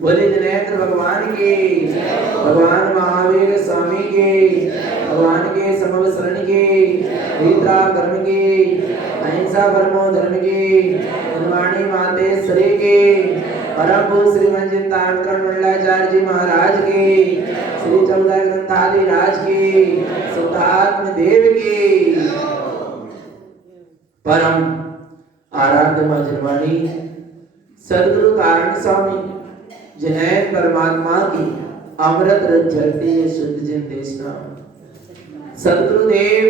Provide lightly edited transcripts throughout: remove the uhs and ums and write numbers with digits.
बोले जनेन्द्र भगवान की, भगवान महावीर स्वामी की, भगवान के समव शरण की, गीता धर्म की, अहिंसा परमो धर्म की, धर्माणी मातेश्वरी की, परम पूज्य श्री मंजिंदारण मंडलाचार्य जी महाराज की, श्री चौदह ग्रंथादि राज की, शुद्धात्म देव की, परम आराध्य मां जन्मानी सदगुरु कारण स्वामी जिन्हें परमात्मा की अमृत रस झलती है शुद्ध जिन देशना सदगुरुदेव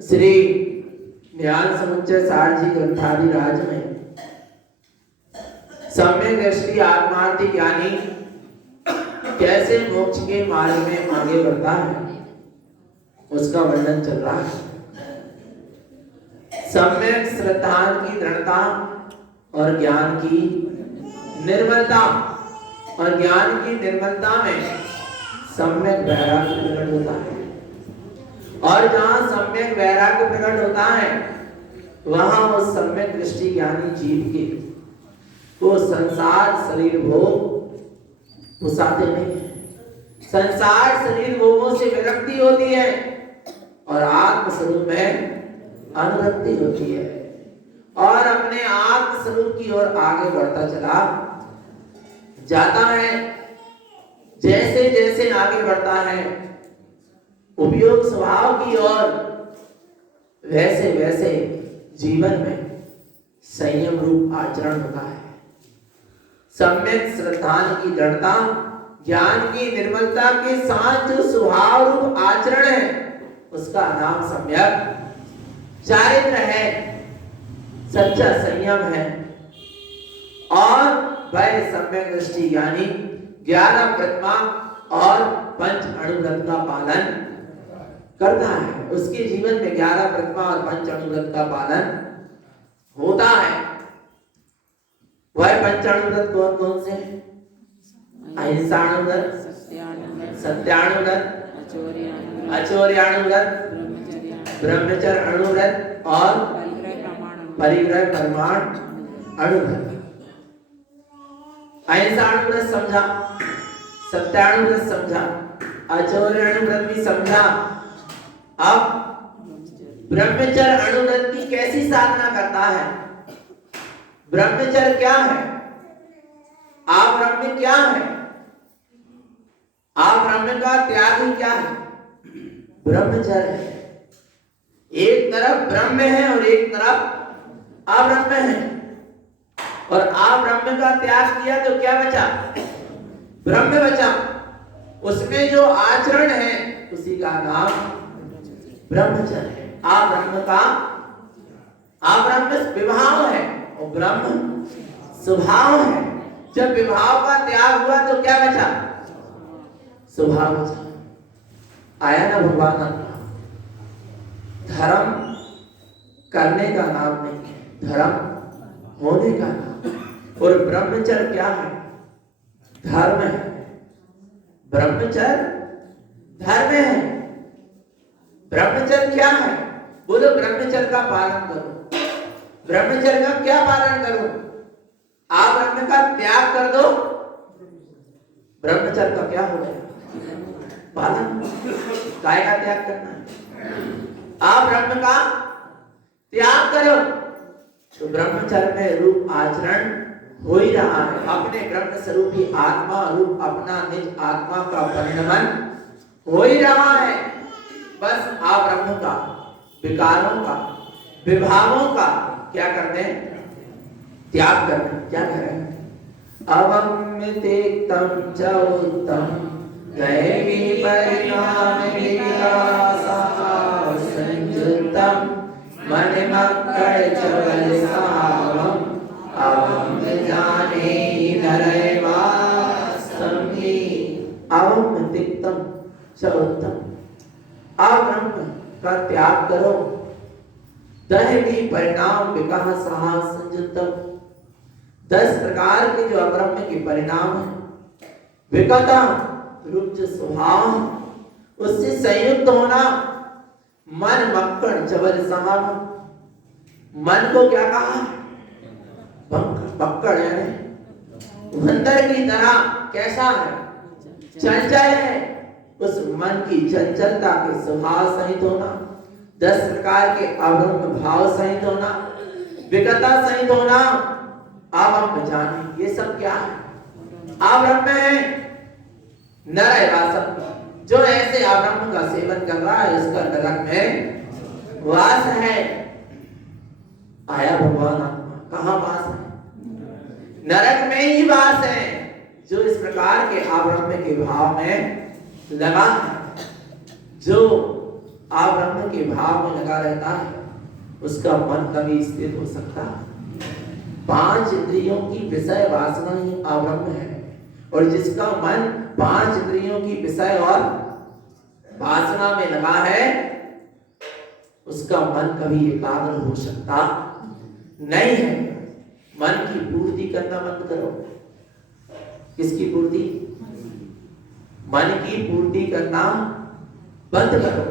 श्री ज्ञान समुच्चय सार जी ग्रंथादि राज में सम्यक दृष्टि आत्मार्थी ज्ञानी कैसे मोक्ष के मार्ग में आगे बढ़ता है उसका वर्णन चल रहा है। सम्यक श्रद्धान की दृढ़ता और ज्ञान की निर्मलता और ज्ञान की निर्मलता में सम्यक वैराग्य प्रकट होता है और जहां सम्यक वैराग्य प्रकट होता है वहां उस सम्यक दृष्टि ज्ञानी जीव के वो संसार शरीर भोग पुसाते नहीं है। संसार शरीर भोगों से विरक्ति होती है और आत्म स्वरूप में अनुरक्ति होती है और अपने आत्म स्वरूप की ओर आगे बढ़ता चला जाता है। जैसे जैसे आगे बढ़ता है उपयोग स्वभाव की ओर वैसे वैसे जीवन में संयम रूप आचरण होता है। सम्यक श्रद्धान की दृढ़ता ज्ञान की निर्मलता के साथ जो स्वभाव रूप आचरण है उसका नाम सम्यक चारित्र है, सच्चा संयम है और वह सम्यक दृष्टि यानी 11 प्रतिमा और पंच अणुव्रत का पालन करता है। उसके जीवन में 11 प्रतिमा और पंच अणुव्रत का पालन होता है। वह पंच अणुव्रत कौन कौन से? अहिंसाणुव्रत, सत्याणुव्रत, अचौर्याणुव्रत, ब्रह्मचर्य अणुव्रत और परिग्रह प्रमाण अणुव्रत। अहिंसा अणुव्रत समझा, सत्याणुव्रत समझा, अचौर्य अणुव्रत भी समझा। अब ब्रह्मचर्य अणुव्रत की कैसी साधना करता है? ब्रह्मचर्य क्या है? आप ब्रह्म क्या है? आप ब्रह्म का त्याग ही क्या है? ब्रह्मचर्य है। एक तरफ ब्रह्म है और एक तरफ अब्रह्म है और आप ब्रह्म का त्याग किया तो क्या बचा? ब्रह्म बचा। उसमें जो आचरण है उसी का नाम ब्रह्मचर्य है। आप ब्रह्म का अब्रह्म विभाव है और ब्रह्म स्वभाव है। जब विभाव का त्याग हुआ तो क्या बचा? स्वभाव बचा। आया ना भगवान? धर्म करने का नाम नहीं है, धर्म होने का नाम। और ब्रह्मचर्य क्या है? धर्म है। ब्रह्मचर्य धर्म है। ब्रह्मचर्य क्या है? बोलो ब्रह्मचर्य का पालन करो। ब्रह्मचर्य का क्या पालन करो? आप ब्रह्म का त्याग कर दो ब्रह्मचर्य का क्या हो गया? पालन। काय का त्याग करना है। आप ब्रह्म का त्याग करो तो ब्रह्मचर्य में रूप आचरण हो ही रहा है। अपने ब्रह्म स्वरूपी आत्मा रूप अपना निज आत्मा का परिणमन हो ही रहा है। बस आप ब्रह्म का विकारों का विभावों का क्या करते हैं? त्याग करते हैं। क्या करें? अवम्यतेक्तम च उत्तम दैवी परिणाम विकासः संयुक्तम मणिमक्कड़ च बलसावम अवम्य जाने नरैवास्तमी। अवम्यतेक्तम च उत्तम। आप ब्रह्म का त्याग करो। दैवी परिणाम विकासः संयुक्तम। 10 प्रकार के जो अब्रह्म के परिणाम है, विकता रूप जो स्वभाव उससे संयुक्त होना। मन मक्कड़ चबल समाम। मन को क्या कहा? मक्कड़ यानी बंदर की तरह कैसा है? चंचल है। उस मन की चंचलता के स्वभाव सहित होना, 10 प्रकार के अब्रह्म भाव सहित होना, विकता सहित होना। आप हम जाने ये सब क्या है? आप ब्रह्म है। नर वासम। जो ऐसे आप ब्रह्म का सेवन कर रहा है उसका नरक में वास है। आया भगवान आत्मा कहाँ वास है? नरक में ही वास है। जो इस प्रकार के आप ब्रह्म के भाव में लगा है, जो आप ब्रह्म के भाव में लगा रहता है, उसका मन कभी स्थिर हो सकता है? 5 इंद्रियों की विषय वासना ही अब्रह्म है। और जिसका मन 5 इंद्रियों की विषय और वासना में लगा है, उसका मन कभी एकाग्र हो सकता नहीं है। मन की पूर्ति करना बंद करो। किसकी पूर्ति? मन की पूर्ति करना बंद करो।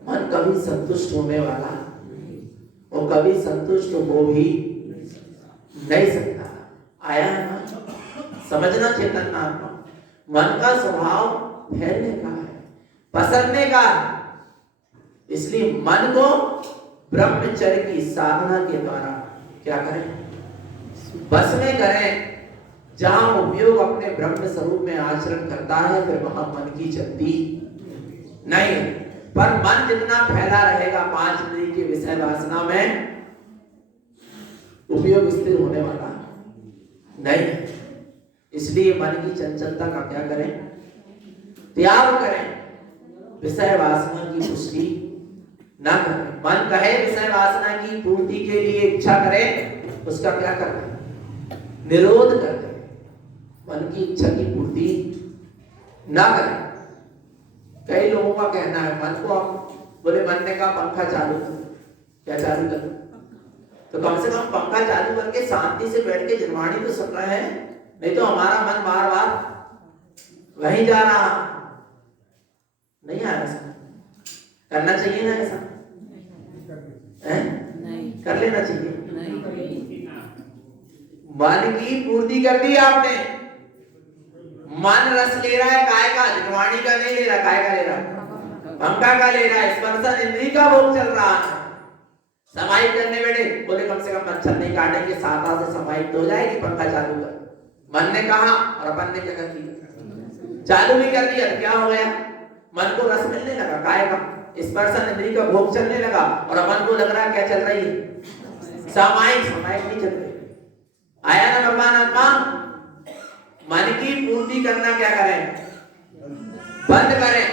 मन कभी संतुष्ट होने वाला वो कभी संतुष्ट हो भी नहीं सकता। आया है ना? समझना चेतन आत्मा। मन का स्वभाव फैलने का है, पसरने का है। इसलिए मन को ब्रह्मचर्य की साधना के द्वारा क्या करें? बस में करें। जहां उपयोग अपने ब्रह्म स्वरूप में आचरण करता है, फिर वहां मन की चलती नहीं। पर मन जितना फैला रहेगा 5 इंद्रिय के विषय वासना में, उपयोग स्थिर होने वाला नहीं। इसलिए मन की चंचलता का क्या करें? त्याग करें। विषय वासना की पुष्टि ना करें। मन कहे विषय वासना की पूर्ति के लिए इच्छा करे, उसका क्या करना? निरोध कर दे। मन की इच्छा की पूर्ति ना करें। कई लोगों का कहना है मन को आप बोले मन ने कहा पंखा चालू कर। क्या चालू कर? तो कम से कम पंखा चालू करके शांति से बैठ के जनवाणी तो सुन रहे हैं, नहीं तो हमारा मन बार बार वहीं जा रहा। नहीं आ ऐसा करना चाहिए ना? ऐसा नहीं कर लेना चाहिए। मन की पूर्ति कर दी आपने। मन रस ले रहा है काय का? जनवाणी का नहीं ले रहा। काय का ले रहा है? पंखा का ले रहा है। स्पर्शन इंद्रिय का भोग चल रहा है। समाहित करने बैठे, बोले कम से कम मच्छर नहीं काटेंगे, साता से समाहित हो जाएगी, पंखा चालू कर। मन ने कहा और अपन ने क्या कर दिया? चालू भी कर दिया। क्या हो गया? मन को रस मिलने लगा काय का? स्पर्शन इंद्रिय का भोग चलने लगा और अपन को लग रहा है क्या चल रही है? सामायिक। सामायिक नहीं चल रही। आया ना भगवान आत्मा? मन की पूर्ति करना क्या करें? बंद करें।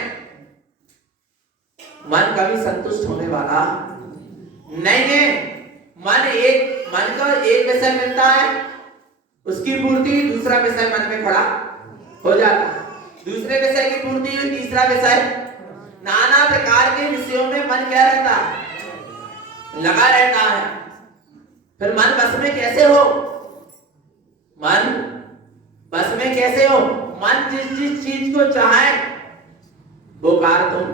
मन कभी संतुष्ट होने वाला नहीं है। मन का एक विषय मिलता है, उसकी पूर्ति दूसरा विषय मन में खड़ा हो जाता है। दूसरे विषय की पूर्ति हुई, तीसरा विषय। नाना प्रकार के विषयों में मन क्या रहता है? लगा रहता है। फिर मन बस में कैसे हो? मन बस में कैसे हो? मन जिस चीज को चाहे वो कार्य तुम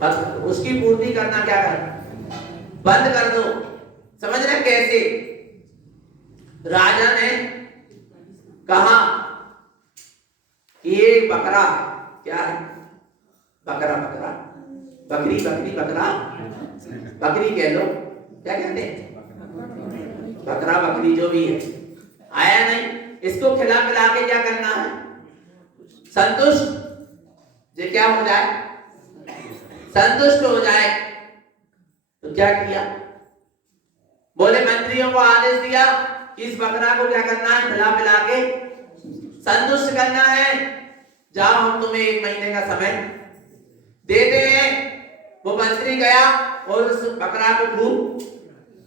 बस उसकी पूर्ति करना क्या कर? बंद कर दो। समझ रहे कैसे? राजा ने कहा ये बकरा क्या है? बकरा बकरा, बकरी बकरी बकरा, बकरी कह लो, क्या कहते हैं? बकरा बकरी जो भी है, आया नहीं? इसको खिला पिला के क्या करना है? संतुष्ट। ये क्या हो जाए? संतुष्ट हो जाए। तो क्या किया? बोले मंत्रियों को आदेश दिया कि इस बकरा को क्या करना है? खिला पिला के संतुष्ट करना है। जाओ, हम तुम्हें 1 महीने का समय देते हैं। वो मंत्री गया और उस बकरा को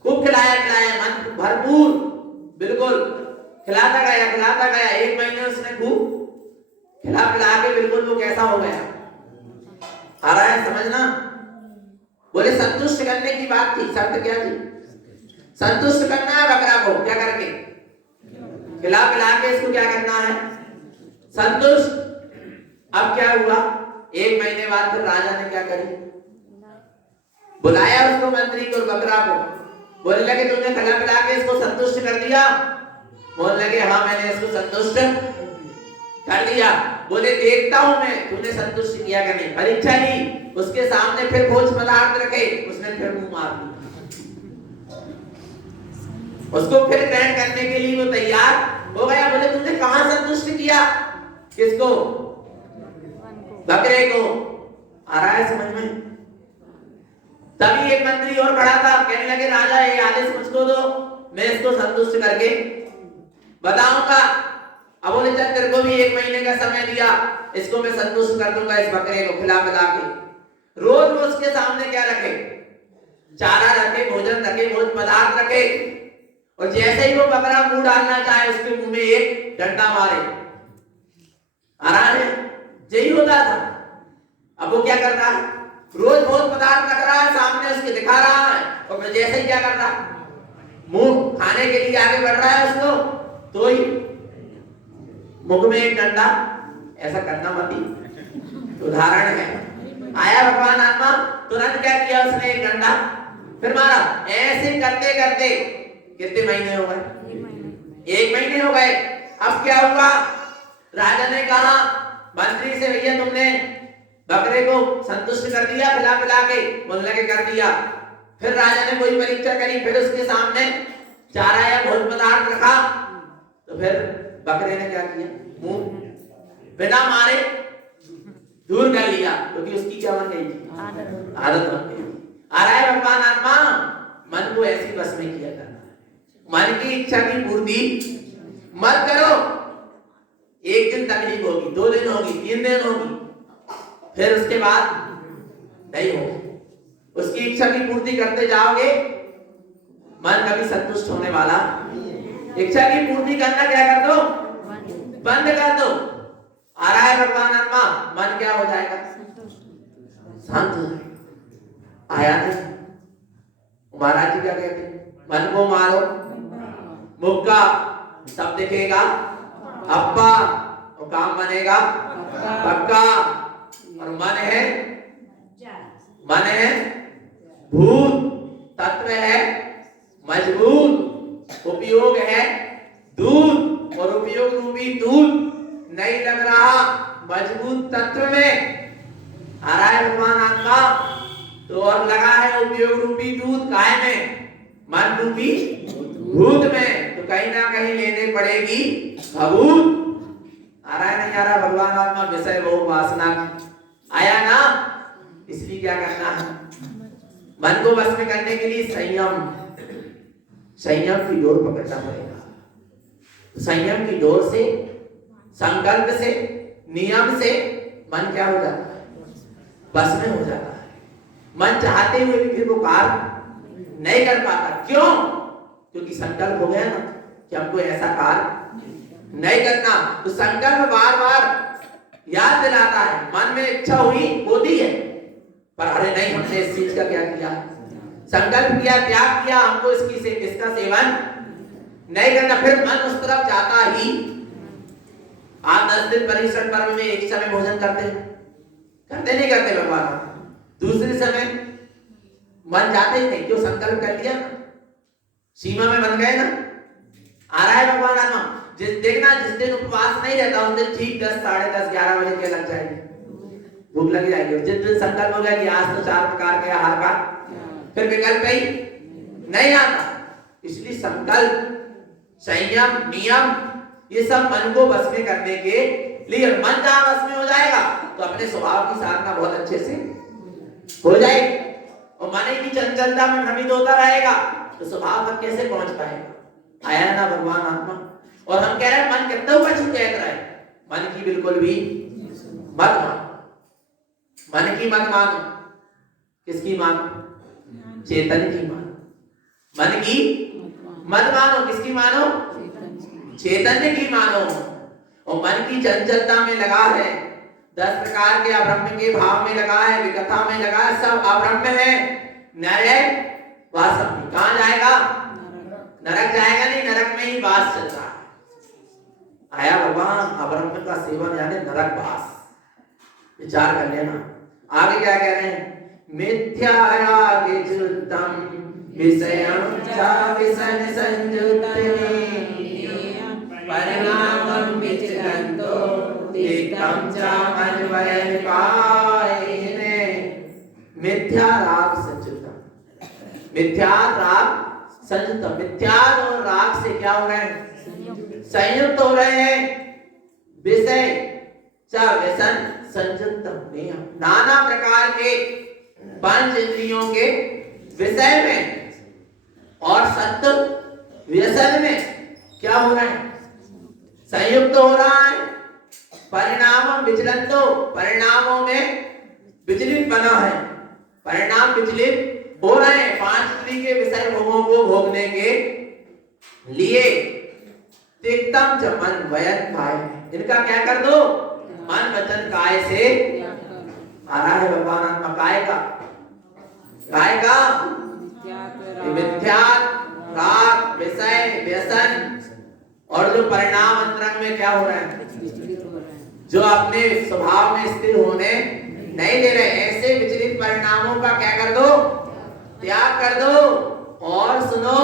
खूब खिलाया मन भरपूर, बिल्कुल खिलाता गया 1 महीने उसने खूब खिला पिला के बिल्कुल वो कैसा हो गया? आ रहा है समझना? बोले संतुष्ट करने की बात थी, शर्त क्या थी? संतुष्ट करना है बकरा को, क्या करके? खिला पिला के इसको क्या करना है? संतुष्ट। अब क्या हुआ? 1 महीने बाद फिर राजा ने क्या करी? बुलाया उसको, मंत्री को, बकरा को। बोलने लगे तुमने खिला पिला के इसको संतुष्ट कर दिया? बोलने लगे हाँ, मैंने इसको संतुष्ट कर दिया। बोले देखता हूं मैं तूने संतुष्ट किया कि नहीं। परीक्षा ली, उसके सामने फिर भोज पदार्थ रखे, उसने फिर मुंह मार दिया। उसको फिर ग्रहण करने के लिए वो तैयार हो गया। बोले तूने कहां संतुष्ट किया? किसको? बकरे को। आ रहा है समझ में? तभी एक मंत्री और खड़ा था, कहने लगे राजा ये आदेश मुझको दो, मैं इसको संतुष्ट करके बताऊंगा। अब बोले चल तेरे को भी 1 महीने का समय दिया, इसको मैं संतुष्ट कर दूंगा, इस बकरे को खिला पिला के। रोज वो उसके सामने क्या रखे? चारा रखे, भोजन रखे, भोज पदार्थ रखे, और जैसे ही वो बकरा मुंह डालना चाहे उसके मुंह में एक डंडा मारे। आ रहा है? यही होता था। अब वो क्या कर रहा है? रोज भोज पदार्थ रख रहा है सामने उसके, दिखा रहा है, और मैं जैसे ही क्या कर रहा है? मुंह खाने के लिए आगे बढ़ रहा है उसको, तो ही मुख में एक डंडा, ऐसा करना मत ही, उदाहरण है। आया भगवान आत्मा, तुरंत क्या किया उसने? एक डंडा फिर मारा। ऐसे करते करते कितने महीने हो गए? 1 महीने हो गए। अब क्या हुआ? राजा ने कहा मंत्री से, भैया तुमने बकरे को संतुष्ट कर दिया खिला पिला के? बोलने लगे कर दिया। फिर राजा ने कोई परीक्षा करी, फिर उसके सामने चारा या भोज पदार्थ रखा, तो फिर बकरे ने क्या किया? मुंह बिना मारे दूर कर लिया, क्योंकि उसकी क्या बन गई? आदत बन गई। आ रहा है भगवान आत्मा? मन को ऐसी बस में किया करना है। मन की इच्छा की पूर्ति मत करो। 1 दिन तकलीफ होगी, 2 दिन होगी, 3 दिन होगी, फिर उसके बाद नहीं होगी। उसकी इच्छा की पूर्ति करते जाओगे, मन कभी संतुष्ट होने वाला। इच्छा की पूर्ति करना क्या कर दो? बंद कर दो। आ रहा है भगवान आत्मा? मन क्या हो जाएगा? शांत हो जाएगा। आया नहीं? महाराज जी क्या कहते हैं? मन को मारो, मुक्का, सब दिखेगा अप्पा, और काम बनेगा पक्का। और मन है भूत, तत्व है मजबूत, उपयोग है दूध, और उपयोग रूपी दूध नहीं लग रहा मजबूत तत्व में। आ रहा है भगवान आत्मा? तो और लगा है उपयोग रूपी दूध काय में? मन रूपी भूत में। तो कहीं ना कहीं लेने पड़ेगी भभूत। आ रहा है नहीं आ रहा? भगवान आत्मा विषय बहु वासना आया ना? इसलिए क्या करना है? मन को बस में करने के लिए संयम की डोर पकड़ना पड़ेगा। संयम की डोर से, संकल्प से, नियम से मन क्या हो जाता है? बस में हो जाता है। मन चाहते हुए भी फिर वो कार्य नहीं कर पाता। क्यों? क्योंकि संकल्प हो गया ना कि हमको ऐसा कार्य नहीं करना। तो संकल्प बार बार याद दिलाता है। मन में इच्छा हुई, होती है, पर अरे नहीं, हमने इस चीज का क्या किया? संकल्प किया, त्याग किया, हमको इसका सेवन नहीं करना। फिर मन उस तरफ जाता ही। आप 10 दिन परिश्रम पर्व में एक समय भोजन करते नहीं करते भगवान? दूसरे समय मन जाते ही नहीं। क्यों? संकल्प कर लिया, सीमा में बन गए ना। आ रहा है भगवान आत्मा? जिस दिन उपवास नहीं रहता उस दिन ठीक 10, साढ़े 10, 11 बजे क्या लग जाएगी, भूख लग जाएगी। जिस दिन संकल्प हो गया कि आज तो 4 प्रकार के आहार का, फिर विकल्प ही नहीं आता। इसलिए संकल्प, संयम, नियम ये सब मन को बस में करने के लिए, मन जहां बस में हो जाएगा तो अपने स्वभाव की साधना बहुत अच्छे से हो जाएगी। और मन ही की चंचलता में भ्रमित होता रहेगा तो स्वभाव तक कैसे पहुंच पाएगा। आया ना भगवान आत्मा। और हम कह रहे हैं मन कितना पशु कह रहा है, मन की बिल्कुल भी मत मानो, मन की मत मानो। किसकी मानो? चेतन की मानो। मन की मत मानो, किसकी मानो? चैतन्य की मानो। और मन की चंचलता में लगा है, 10 प्रकार के अब्रह्म के भाव में लगा है, विकथा में लगा है, सब अब्रह्म है, नरक वास में। कहां जाएगा? नरक जाएगा नहीं, नरक में ही वास चल रहा है। आया भगवान, अब्रह्म का सेवन यानी नरक वास। विचार कर लेना। आगे क्या कह रहे हैं? मिथ्यारागे जुतम विषयं च विसन संयुक्ते परिणामं विचरन्तो तिक्तं च अन्वयं कायिने। मिथ्या राग संयुक्तम, मिथ्या राग संयुक्तम। मिथ्या और राग से क्या हो रहे हैं? संयुक्त हो रहे हैं। विषय च व्यसन संयुक्तम, नाना प्रकार के पंच इंद्रियों के विषय में और सत्य व्यसन में क्या हो रहा है? संयुक्त हो रहा है। परिणाम विचलंतो, परिणामों में विचलित बना है, परिणाम विचलित हो रहे हैं। 5 इंद्रिय के विषय भोगों को भोगने के लिए। तिक्तम च मन वयन काय, इनका क्या कर दो? मन वचन काय से आ रहा है भगवान आत्मा। काय का? काय का? मिथ्या राग विषय व्यसन और जो परिणाम अंतरंग में क्या हो रहा है, जो अपने स्वभाव में स्थिर होने नहीं दे रहे, ऐसे विचलित परिणामों का क्या कर दो? त्याग कर दो। और सुनो,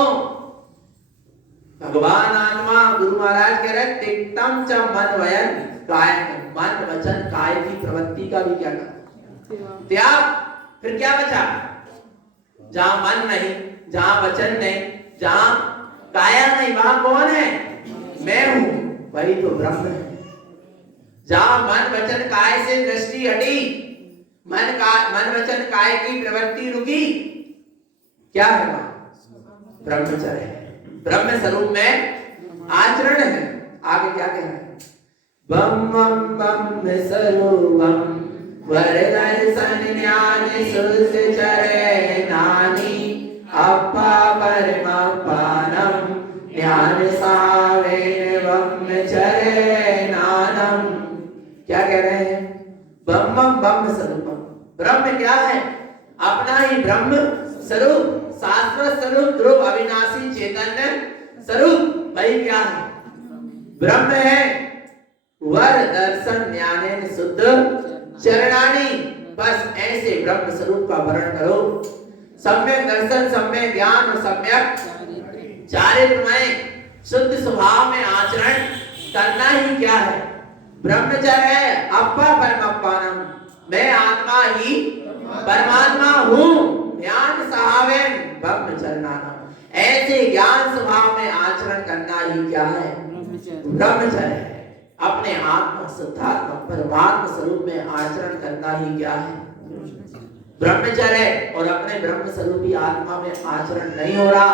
भगवान आत्मा गुरु महाराज कह रहे तिक्तम च मन वयन काय, मन वचन काय की प्रवृत्ति का भी क्या कर त्याग। फिर क्या बचा? जहां मन नहीं, जहां वचन नहीं, जहां काया नहीं, वहां कौन है? मैं हूं, वही तो ब्रह्म है। जहां मन वचन काय से दृष्टि हटी, मन वचन काय की प्रवृत्ति रुकी, क्या है वहां? ब्रह्मचर्य है, ब्रह्म स्वरूप में आचरण है। आगे क्या कह रहे हैं? ब्रह्मं ब्रह्म स्वरूपम वरदर्शन ज्ञान सुध चरे नानी अपा परमापानम ज्ञान सावेन ब्रह्मचर्य नानम। क्या कह रहे हैं? ब्रह्मं ब्रह्म स्वरूपम, ब्रह्म क्या है? अपना ही ब्रह्म स्वरूप, शाश्वत स्वरूप, ध्रुव अविनाशी चैतन्य स्वरूप, वही क्या है? ब्रह्म है। वर दर्शन ज्ञानेन शुद्ध चरणानी, बस ऐसे ब्रह्म स्वरूप का वर्ण करो। सम्यक दर्शन, सम्यक ज्ञान और सम्यक चारित्रमय शुद्ध स्वभाव में आचरण करना ही क्या है? ब्रह्मचर्य है। अप्पा परमात्मानम, मैं आत्मा ही परमात्मा हूँ। ज्ञान सहावेन ब्रह्मचर्यानाम, ऐसे ज्ञान स्वभाव में आचरण करना ही क्या है? ब्रह्मचर्य है। अपने आत्मा शुद्धात्मा परमात्मा स्वरूप में आचरण करना ही क्या है? ब्रह्मचर्य। और अपने ब्रह्म स्वरूपी आत्मा में आचरण नहीं हो रहा,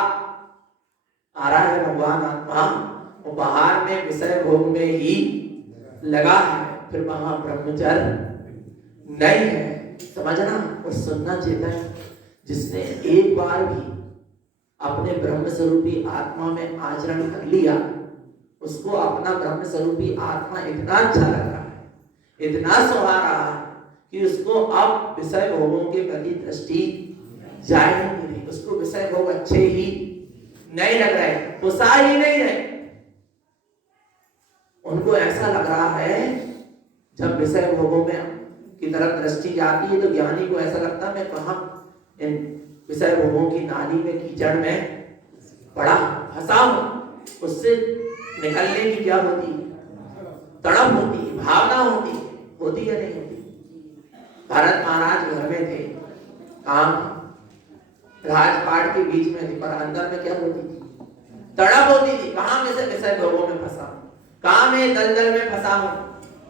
आ रहा है भगवान आत्मा, वो बाहर में विषय भोग में ही लगा है, फिर वहां ब्रह्मचर्य नहीं है। समझना और सुनना चेतन। जिसने एक बार भी अपने ब्रह्म स्वरूपी आत्मा में आचरण कर लिया, उसको अपना ब्रह्म स्वरूपी आत्मा इतना अच्छा लग रहा है, इतना सुहा रहा है कि उसको अब विषय भोगों के प्रति दृष्टि जाएगी नहीं। उसको विषय भोग अच्छे ही नहीं लग रहे, गुस्सा ही नहीं रहे। उनको ऐसा लग रहा है जब विषय भोगों में की तरफ दृष्टि जाती है तो ज्ञानी को ऐसा लगता है मैं कहां इन विषय भोगों की नाली में कीचड़ में पड़ा फंसा हूं, उससे निकलने की क्या होती है? तड़प होती है, भावना होती है नहीं होती? भरत महाराज घर में थे, काम राजपाट के बीच में थे, पर अंदर में क्या होती थी? तड़प होती थी। कहां में से विषय भोगों में फंसा हूं, कहां में दलदल में फंसा हूं,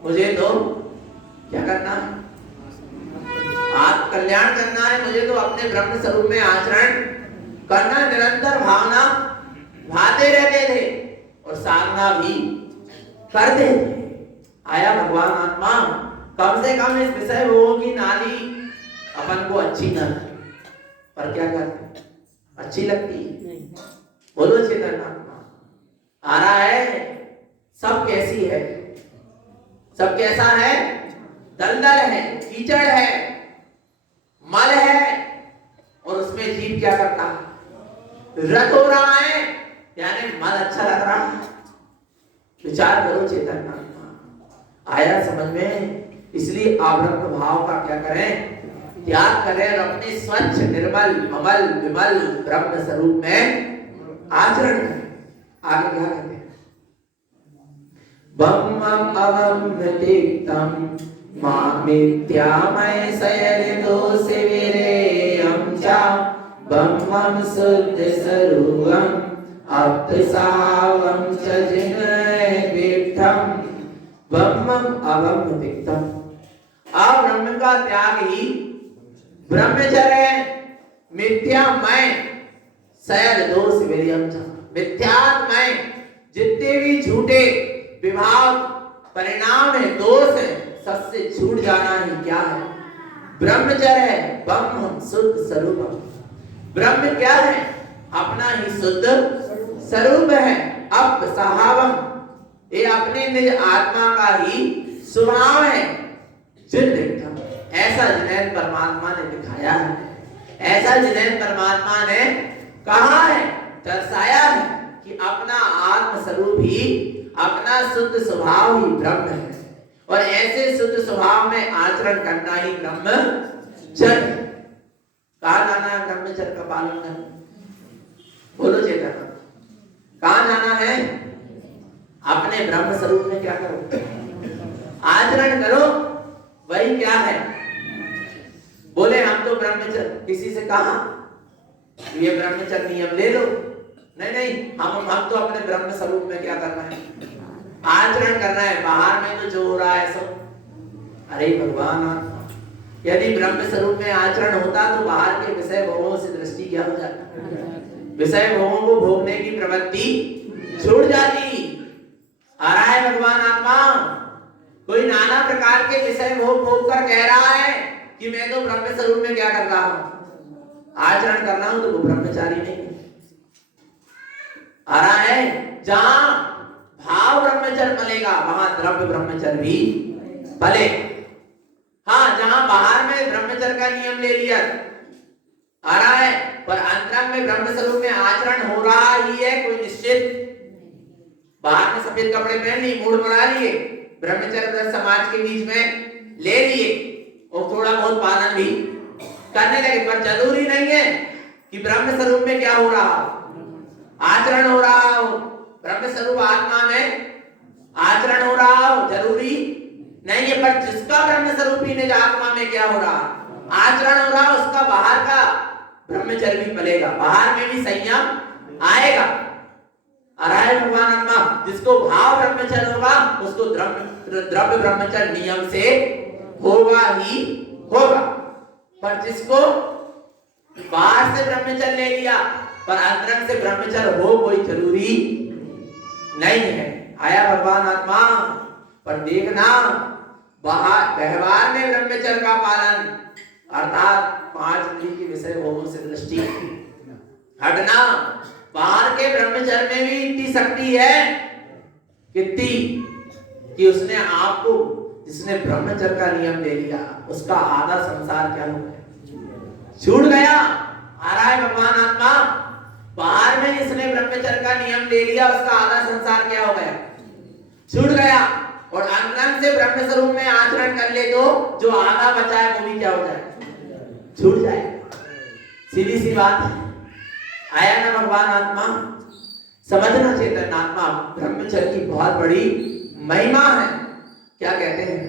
मुझे तो क्या करना है? आप कल्याण करना है, मुझे तो अपने ब्रह्म स्वरूप में आचरण करना। निरंतर भावना भाते रहते थे और साधना भी करते थे। आया भगवान आत्मा, कम से कम इस विषय भोगों की नाली अपन को अच्छी न लगे, पर क्या करते? अच्छी लगती है। बोलो चेतन आत्मा आ रहा है। सब कैसी है? सब कैसा है? दलदल है, कीचड़ है, मल है, और उसमें जीव क्या करता है? रत हो रहा है, यानी मल अच्छा लग रहा है। विचार करो चेतन आत्मा, आया समझ में? इसलिए आवृत्त भाव का क्या करें? त्याग करें और अपने स्वच्छ निर्मल अमल विमल ब्रह्म स्वरूप में आचरण करें। आगे क्या कहते हैं? ब्रह्मम अवम्यतिक्तम मामित्यामय शयनदोषे विरेयं च ब्रह्मं शुद्ध स्वरूपं अप्सावं च जिनविद्धं। ब्रह्मम अवम्यतिक्तम, अब्रह्म का त्याग ही ब्रह्मचर्य। मिथ्यामय शयन दोष विरियम च, मिथ्यात्मय जितने भी झूठे विभाग परिणाम है, दोष है, सबसे छूट जाना ही क्या है? ब्रह्मचर्य। ब्रह्म शुद्ध स्वरूप, ब्रह्म क्या है? अपना ही शुद्ध स्वरूप है। अब सहावम, ये अपने निज आत्मा का ही स्वभाव है। जिन ऐसा जिनेन परमात्मा ने दिखाया है, ऐसा जिनेन परमात्मा ने कहा है, दर्शाया है कि अपना आत्म स्वरूप ही, अपना शुद्ध स्वभाव ही ब्रह्म है, और ऐसे शुद्ध स्वभाव में आचरण करना ही ब्रह्मचर्य। कहाँ जाना है ब्रह्मचर्य का पालन करना? बोलो चेतन, कहाँ जाना है? अपने ब्रह्म स्वरूप में क्या करो? आचरण करो। वही क्या है? बोले हम तो ब्रह्मचर्य, किसी से कहा ये ब्रह्मचर्य नियम ले लो? नहीं, हम तो अपने ब्रह्म स्वरूप में क्या करना है? आचरण करना है। बाहर में तो जो हो रहा है सब, अरे भगवान, यदि ब्रह्म स्वरूप में आचरण होता तो बाहर के विषय भोगों से दृष्टि क्या हो जाती? विषय भोगों को भोगने की प्रवृत्ति छूट जाती। आ रहा है भगवान आत्मा, कोई नाना प्रकार के विषय भोग भोग कर कह रहा है कि मैं तो ब्रह्म स्वरूप में क्या कर रहा हूं? आचरण करना हूं, तो वो ब्रह्मचारी नहीं है। आ रहा है, जहां भाव ब्रह्मचर्य पलेगा वहां द्रव्य ब्रह्मचर्य भी पले। हाँ, जहां बाहर में ब्रह्मचर्य का नियम ले लिया, आ रहा है, पर अंतरंग में ब्रह्म स्वरूप में आचरण हो रहा ही है कोई निश्चित। बाहर में सफेद कपड़े पहन लिए, मूड बना लिए, ब्रह्मचर्य समाज के बीच में ले लिए और थोड़ा बहुत पालन भी करने लगे, पर जरूरी नहीं है कि ब्रह्म स्वरूप में क्या हो रहा हो? आचरण हो रहा हो। ब्रह्म स्वरूप आत्मा में आचरण हो रहा हो जरूरी नहीं है, पर जिसका ब्रह्म स्वरूप ही निज आत्मा में क्या हो रहा? आचरण हो रहा, उसका बाहर का ब्रह्मचर्य भी पलेगा, बाहर में भी संयम आएगा। आ रहा है भगवान आत्मा, जिसको भाव ब्रह्मचर्य होगा उसको द्रव्य ब्रह्मचर्य नियम से होगा ही होगा, पर जिसको बाहर से ब्रह्मचर्य ले लिया पर अंतरंग से ब्रह्मचर्य हो कोई जरूरी नहीं है। आया भगवान आत्मा, पर देखना बाहर व्यवहार में ब्रह्मचर्य का पालन अर्थात 5 इंद्रिय के विषय भोगों से दृष्टि हटना। बाहर के ब्रह्मचर्य में भी इतनी शक्ति है कितनी कि उसने आपको, जिसने ब्रह्मचर्य का नियम ले लिया उसका आधा संसार क्या हो गया? छूट गया। आ रहा है भगवान आत्मा, बाहर में जिसने ब्रह्मचर्य का नियम ले लिया उसका आधा संसार क्या हो गया? छूट गया। और अंतरंग से ब्रह्म स्वरूप में आचरण कर ले तो जो आधा बचा है वो भी क्या हो जाए? छूट जाए। सीधी सी बात है। आया ना भगवान आत्मा, समझना चेतन आत्मा ब्रह्मचर्य की बहुत बड़ी महिमा है। क्या कहते हैं?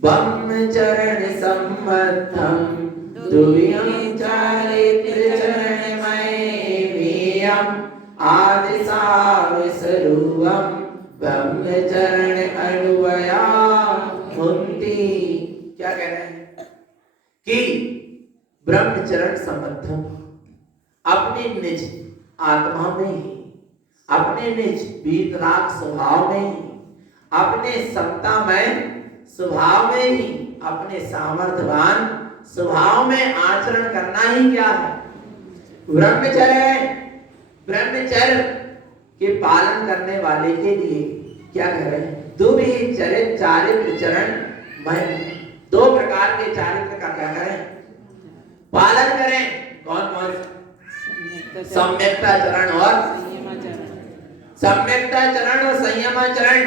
ब्रह्मचर्य सम्बद्धं दुर्यं चारित्र चरणमयमेयम् आदि साविसरूपं ब्रह्मचर्य अनुवया हुन्ति। क्या कह रहे हैं कि ब्रह्मचर्य संबद्धम अपने निज आत्मा में ही, अपने निज वीतराग स्वभाव में ही, अपने समतामय स्वभाव में ही, अपने सामर्थ्यवान स्वभाव में आचरण करना ही क्या है? ब्रह्मचर्य। ब्रह्मचर्य के पालन करने वाले के लिए क्या कह रहे हैं? चारित्र चरण में 2 प्रकार के चारित्र का क्या करें? पालन करें। कौन कौन? सम्यक्ता चरण और सम्यक्ता चरण और संयमाचरण।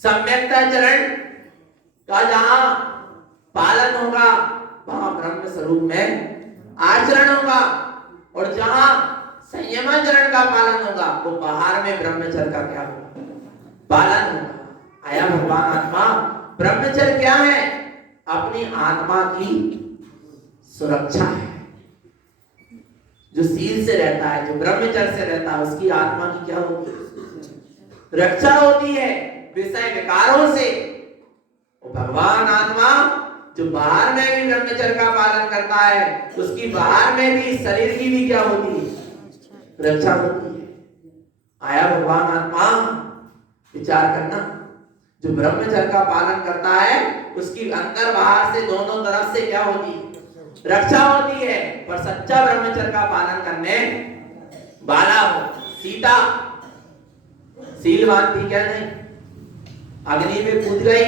सम्यक्ता चरण का जहां पालन होगा वहां ब्रह्म स्वरूप में आचरण होगा, और जहां संयमाचरण का पालन होगा वो बाहर में ब्रह्मचर्य का क्या होगा? पालन होगा। आया भगवान आत्मा। ब्रह्मचर्य क्या है? अपनी आत्मा की सुरक्षा है। जो सील से रहता है, जो ब्रह्मचर्य से रहता है, उसकी आत्मा की क्या होती है? रक्षा होती है विषय विकारों से। भगवान आत्मा जो बाहर में भी ब्रह्मचर्य का पालन करता है, उसकी बाहर में भी शरीर की भी क्या होती है? रक्षा होती है। आया भगवान आत्मा। विचार करना, जो ब्रह्मचर्य का पालन करता है उसकी अंदर बाहर से दोनों तरफ से क्या होती है? रक्षा होती है। पर सच्चा ब्रह्मचर्य का पालन करने वाला हो, सीता सीलवान थी क्या? नहीं। अग्नि में कूद गई,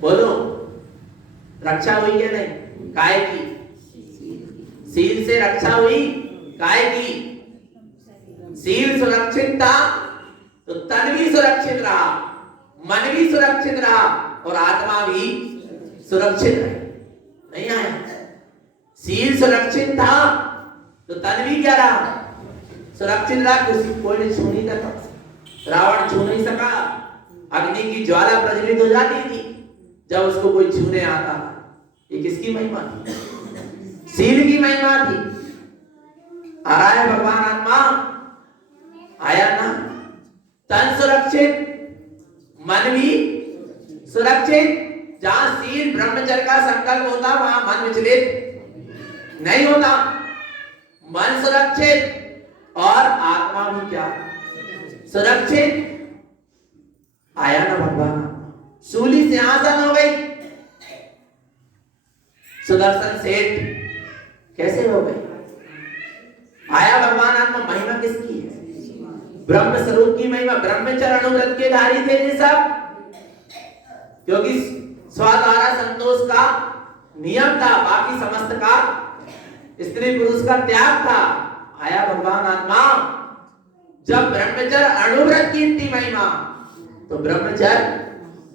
बोलो रक्षा हुई क्या? नहीं। काय की? सील से रक्षा हुई। काय की? सील सुरक्षित था तो तन भी सुरक्षित रहा, मन भी सुरक्षित रहा, और आत्मा भी सुरक्षित रही। नहीं आया? सील सुरक्षित था तो तन भी क्या रहा? सुरक्षित रहा। कोई ने छू नहीं सका, रावण छू नहीं सका। अग्नि की ज्वाला प्रज्वलित हो जाती थी जब उसको कोई छूने आता। ये किसकी महिमा थी? सील की महिमा थी। आ रहा है भगवान आत्मा। आया ना? तन सुरक्षित, मन भी सुरक्षित। जहां सील ब्रह्मचर्य का संकल्प होता वहां मन विचलित नहीं होता। मन सुरक्षित और आत्मा भी क्या? सुरक्षित। आया ना भगवान? सूली सिंहासन हो गई। सुदर्शन सेठ कैसे हो गई? आया भगवान आत्मा। महिमा किसकी है? ब्रह्म स्वरूप की महिमा। ब्रह्मचर्य अनुव्रत के धारी थे ये सब, क्योंकि स्वाद्वारा संतोष का नियम था, बाकी समस्त का स्त्री पुरुष का त्याग था। आया भगवान आत्मा। जब ब्रह्मचर्य अनुव्रत की थी महिमा, तो ब्रह्मचर्य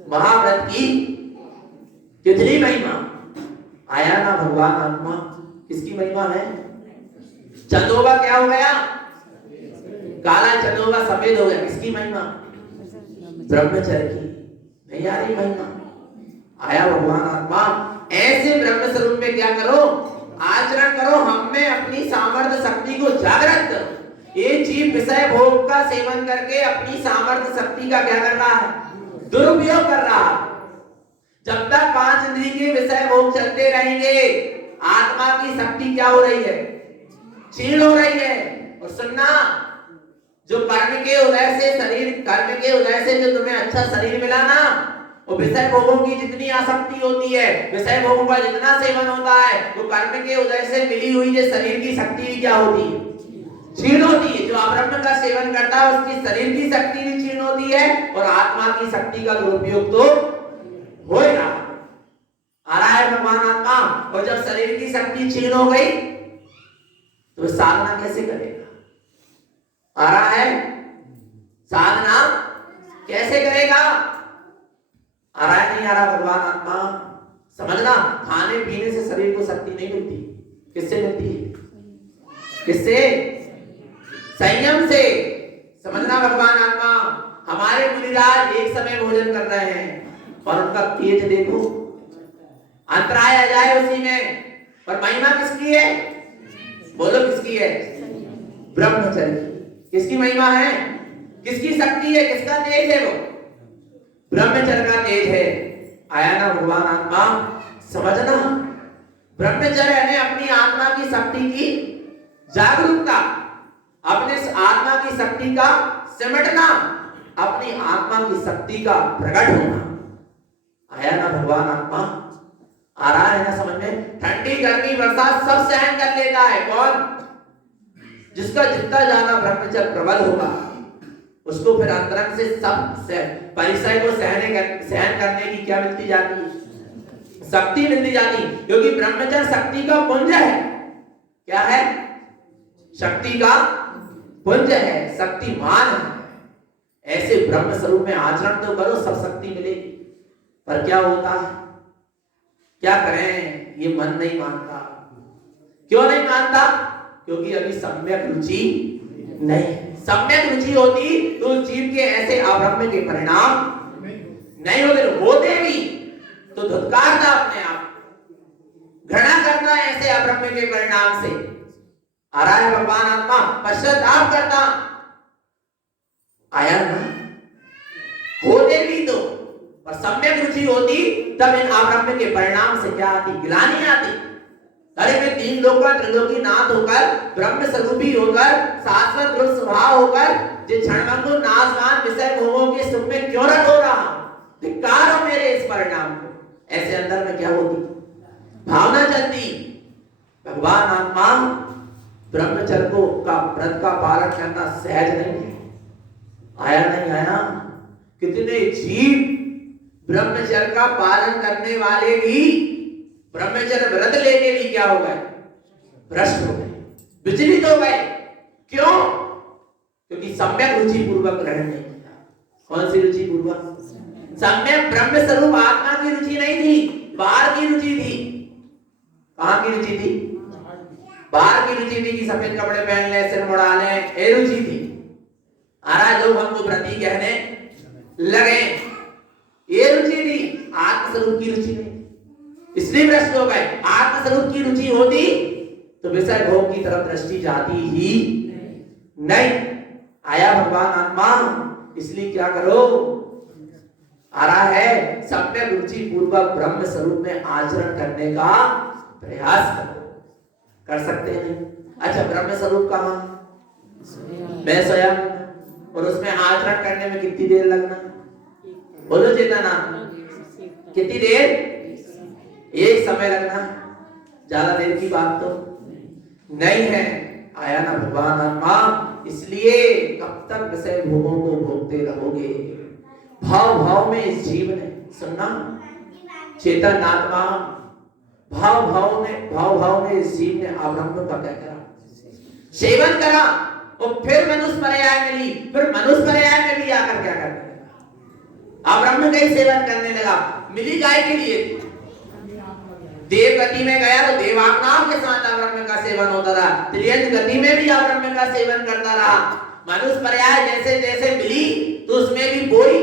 महाव्रत की कितनी महिमा? आया ना भगवान आत्मा। किसकी महिमा है? चंदोबा क्या हो गया? काला चंदोबा सफेद हो गया। किसकी महिमा? ब्रह्मचर्य की। नहीं आ रही महिमा? आया भगवान आत्मा। ऐसे ब्रह्म स्वरूप में क्या करो? आचरण करो। हमने अपनी सामर्थ्य शक्ति को जागृत करो। ये जीव विषय भोग का सेवन करके अपनी सामर्थ्य शक्ति का क्या कर रहा है? दुरुपयोग कर रहा है। जब तक 5 इंद्रिय के विषय भोग चलते रहेंगे, आत्मा की शक्ति क्या हो रही है? क्षीण हो रही है। और सुनना, जो कर्म के उदय से शरीर, कर्म के उदय से जो तुम्हें अच्छा शरीर मिला ना, वो विषय भोगों की जितनी आसक्ति होती है, विषय भोगों का जितना सेवन होता है, वो कर्म के उदय से मिली हुई जो शरीर की शक्ति भी क्या होती है? क्षीण होती है। जो अब्रह्म का सेवन करता है उसकी शरीर की शक्ति भी क्षीण होती है, और आत्मा की शक्ति का दुरुपयोग तो हो ही रहा। आ रहा है भगवान आत्मा। और जब शरीर की शक्ति क्षीण हो गई तो साधना कैसे करेगा? आ रहा है? साधना कैसे करेगा? आ रहा है? नहीं आ रहा भगवान आत्मा? समझना, खाने पीने से शरीर को शक्ति नहीं मिलती। किससे मिलती है? किससे? संयम से समझना। भगवान आत्मा हमारे मुनिराज एक समय भोजन कर रहे हैं पर उनका तेज देखो, अंतराय आ जाए उसी में। पर महिमा किसकी है? बोलो किसकी है? ब्रह्मचर्य की। किसकी महिमा है? किसकी शक्ति है? किसका तेज है? वो ब्रह्मचर्य का तेज है। आया ना भगवान आत्मा? समझना, ब्रह्मचर्य ने अपनी आत्मा की शक्ति की जागरूकता, अपने आत्मा की शक्ति का सिमटना, अपनी आत्मा की शक्ति का प्रकट होना। आया ना भगवान आत्मा? आ रहा है ना समझ में? ठंडी गर्मी बरसात सब सहन कर लेता है। कौन? जिसका जितना ज्यादा ब्रह्मचर्य प्रबल होगा उसको फिर अंतरंग से सब परिचय को सहन करने की क्या मिलती जाती है? शक्ति मिलती जाती। क्योंकि ब्रह्मचर्य शक्ति का पुंज है। क्या है? शक्ति का पुंज है, शक्तिमान है। ऐसे ब्रह्म स्वरूप में आचरण तो करो, सब शक्ति मिलेगी। पर क्या होता है? क्या करें? ये मन नहीं मानता। क्यों नहीं मानता? क्योंकि अभी सम्यक रुचि नहीं। सम्यक रुचि होती तो उस जीव के ऐसे अब्रह्म के परिणाम नहीं होते भी तो धुतकारता, अपने आप घृणा करता है ऐसे अब्रह्म के परिणाम से। आ रहा है भगवान आत्मा? पश्चाताप करता। आया ना? होते भी तो, और सम्यक रुचि होती तब इन अब्रह्म के परिणाम से क्या आती? गिलानी आती। अरे मैं तीन लोक का त्रिलोकी नाथ होकर, ब्रह्म स्वरूपी होकर, शाश्वत रूप स्वभाव होकर, जो क्षणभंगुर नाशवान विषय भोगों के सुख में क्यों रट हो रहा हूं? धिक्कार हो मेरे इस परिणाम को। ऐसे अंदर में क्या होती? भावना चलती। भगवान आत्मा ब्रह्मचर्य को का व्रत का पालन करना सहज नहीं है। आया नहीं आया? कितने जीव ब्रह्मचर्य का पालन करने वाले भी ब्रह्मचर्य व्रत लेके भी क्या हो गए? भ्रष्ट हो गए, विचलित हो गए। क्यों? क्योंकि सम्यक रुचि पूर्वक ग्रहण नहीं किया। कौन सी रुचि पूर्वक? सम्यक ब्रह्म स्वरूप आत्मा की रुचि नहीं थी, बाहर की रुचि थी। कहां की रुचि थी? बाहर की रुचि थी कि सफेद कपड़े पहन ले, सिर मुड़ा ले, ये रुचि थी। आरा लोग हमको व्रती कहने लगे, ये रुचि थी, आत्मस्वरूप की रुचि नहीं। इसलिए भ्रष्ट हो गए। आत्मस्वरूप की रुचि होती तो विषय भोग की तरफ दृष्टि जाती ही नहीं। आया भगवान आत्मा? इसलिए क्या करो? आ रहा है सम्यक रुचि पूर्वक ब्रह्म स्वरूप में आचरण करने का प्रयास करो। कर सकते हैं? अच्छा, ब्रह्म स्वरूप कहां? मैं स्वयं। और उसमें आचरण करने में कितनी देर लगना? बोलो चेतना, कितनी देर? एक समय लगना। ज्यादा देर की बात तो नहीं है। आया ना भगवान आत्मा? इसलिए कब तक विषय भोगों को भोगते रहोगे? भाव भाव में इस जीव ने सुनना, चेतन आत्मा भाव भाव ने इस जीव ने अब्रह्म का क्या करा? सेवन करा। और फिर मनुष्य पर्याय मिली, फिर मनुष्य पर्याय में भी आकर क्या करने लगा? अब्रह्म का ही सेवन करने लगा। मिली गाय के लिए देव गति में गया तो देवात्माओं के साथ अब्रह्म का सेवन होता रहा। त्रियंत गति में भी अब्रह्म का सेवन करता रहा। मनुष्य पर्याय जैसे जैसे मिली तो उसमें भी कोई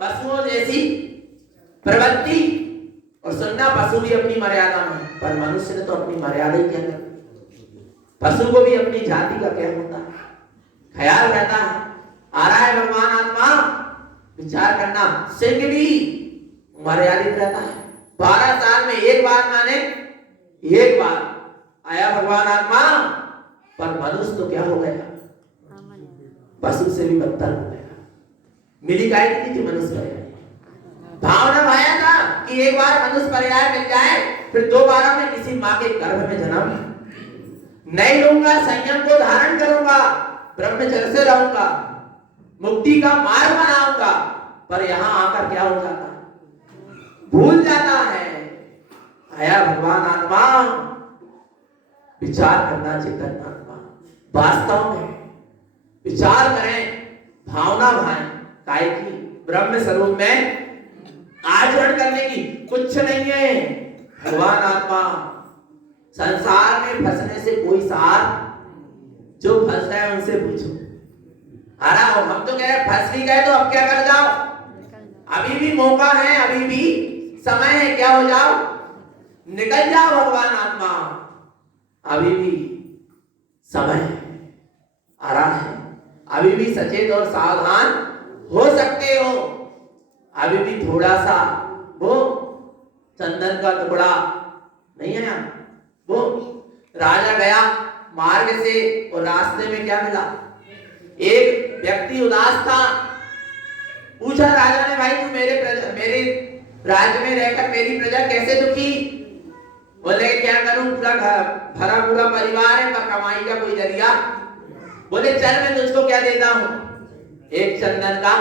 पशुओं जैसी प्रवृत्ति। और सुनना, पशु भी अपनी मर्यादा में, पर मनुष्य ने तो अपनी मर्यादा ही क्या कर? पशु को भी अपनी जाति का क्या होता है? ख्याल रहता है। आ रहा है भगवान आत्मा? विचार करना, सिंह भी मर्यादित रहता है। 12 साल में एक बार माने एक बार आया भगवान आत्मा। पर मनुष्य तो क्या हो गया? पशु से भी बदतर हो गया। मिली गाय की थी मनुष्य पर्याय। भावना भाया था कि एक बार मनुष्य पर्याय मिल जाए फिर दोबारा मैं किसी मां के गर्भ में जन्म नहीं लूंगा, संयम को धारण करूंगा, ब्रह्मचर्य से रहूंगा, मुक्ति का मार्ग बनाऊंगा। पर यहां आकर क्या हो जाता? भूल जाता है। आया भगवान आत्मा? विचार करना चेतन आत्मा। वास्तव में विचार करें, भावना भाएं, काय की ब्रह्म स्वरूप में आचरण करने की कुछ नहीं है। भगवान आत्मा संसार में फंसने से कोई सार जो फंस गए उनसे पूछो। हम तो कह रहे फंस भी गए तो अब क्या कर जाओ, अभी भी मौका है, अभी भी समय है, क्या हो जाओ, निकल जाओ भगवान आत्मा, अभी भी समय आ रहा है, अभी भी सचेत और सावधान हो सकते हो। अभी भी थोड़ा सा वो चंदन का टुकड़ा नहीं है, वो राजा गया मार्ग से और रास्ते में क्या मिला, एक व्यक्ति उदास था। पूछा राजा ने, भाई तू मेरे राज्य में रहकर मेरी प्रजा कैसे दुखी? बोले क्या करूं, पूरा भरा पूरा परिवार है, पर कमाई का कोई जरिया। बोले चल मैं तुझको क्या देता हूं, एक चंदन का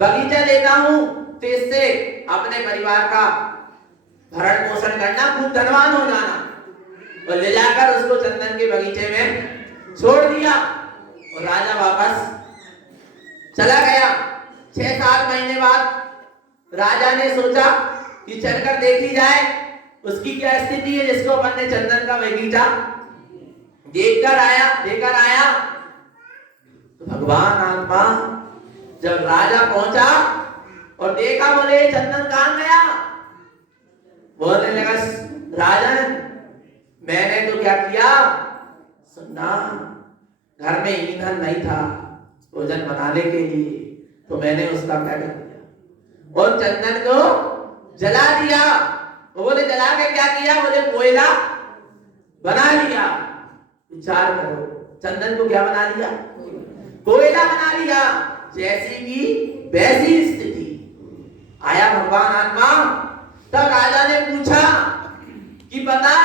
बगीचा देता हूं, तो इससे अपने परिवार का भरण पोषण करना, खूब धनवान हो जाना। और ले जाकर उसको चंदन के बगीचे में छोड़ दिया और राजा वापस चला गया। 6-7 महीने बाद राजा ने सोचा कि चलकर देखी जाए उसकी क्या स्थिति है, जिसको अपन ने चंदन का बगीचा देकर आया। तो भगवान आत्मा जब राजा पहुंचा और देखा, बोले चंदन कहां गया? बोलने लगा राजन, मैंने तो क्या किया, सुनना, घर में ईंधन नहीं था भोजन बनाने के लिए, तो मैंने उसका क्या कर दिया और चंदन को जला दिया। वो बोले जला के क्या किया? बोले कोयला बना लिया। विचार करो, चंदन को क्या बना लिया? कोयला बना लिया। जैसी की वैसी स्थिति आया भगवान आत्मा। तब राजा ने पूछा कि बता,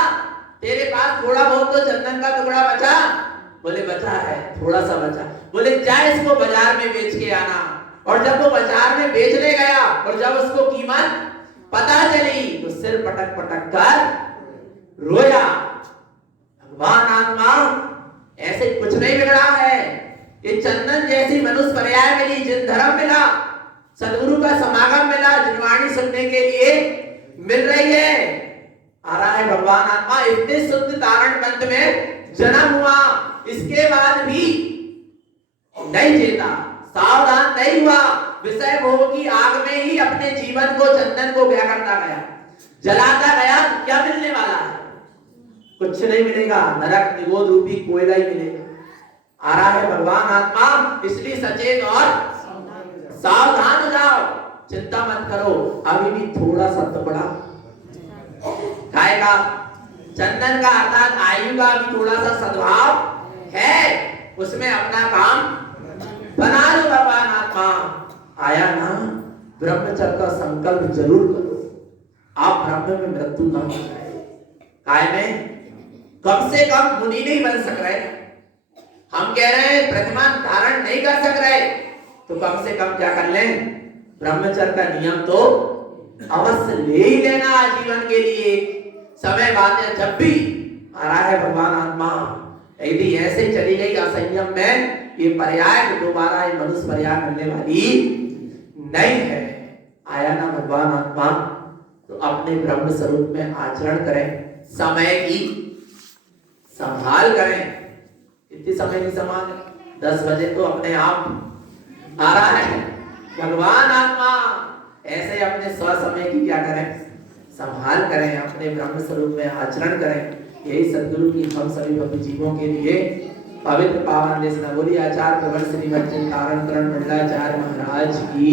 तेरे पास थोड़ा बहुत तो चंदन का टुकड़ा बचा? बोले बचा है, थोड़ा सा बचा। बोले जा इसको बाजार में बेच के आना। और जब वो बाजार में बेचने गया और जब उसको कीमत पता चली तो सिर पटक पटक कर रोया। भगवान आत्मा ऐसे कुछ नहीं बिगड़ा है, ये चंदन जैसी मनुष्य पर्याय मिली, जिन धर्म मिला, सदगुरु का समागम मिला, जिनवाणी सुनने के लिए मिल रही है। आ रहा है भगवान आत्मा, इतने शुद्ध तारण पंथ में जन्म हुआ, इसके बाद भी नहीं जीता, सावधान नहीं हुआ, विषय भोग की आग में ही अपने जीवन को, चंदन को क्या करता गया, जलाता गया। क्या मिलने वाला है? कुछ नहीं मिलेगा, नरक निगोद रूपी कोयला ही मिलेगा। आ रहा है भगवान आत्मा, इसलिए सचेत और सावधान हो जाओ, चिंता मत करो, अभी भी थोड़ा सा टुकड़ा खाएगा चंदन का, अर्थात आयु का भी थोड़ा सा सद्भाव है, उसमें अपना काम बना लो। भगवान आत्मा आया ना, ब्रह्मचर्य का संकल्प जरूर करो, आप ब्रह्म में मृत्यु न हो जाए। काय में कम से कम मुनि नहीं बन सक रहे, हम कह रहे हैं प्रतिमा धारण नहीं कर सक रहे, तो कम से कम क्या कर लें, ब्रह्मचर्य का नियम तो अवश्य ले ही लेना जीवन के लिए। समय बातें जब भी आ रहा है भगवान आत्मा, यदि ऐसे चली गई असंयम में, ये पर्याय दोबारा ये मनुष्य पर्याय मिलने वाली नहीं है। आया ना भगवान आत्मा, तो अपने ब्रह्म स्वरूप में आचरण करें, समय की संभाल करें। इतनी समय की संभाल, 10 बजे तो अपने आप आ रहा है भगवान आत्मा, ऐसे अपने स्व समय की क्या करें, संभाल करें, अपने ब्रह्म स्वरूप में आचरण करें। यही सद्गुरु की हम सभी भक्त जीवों के लिए पवित्र पावन देश नगोरी आचार्य प्रवर श्री वज्र तारण करण मंडलाचार्य महाराज की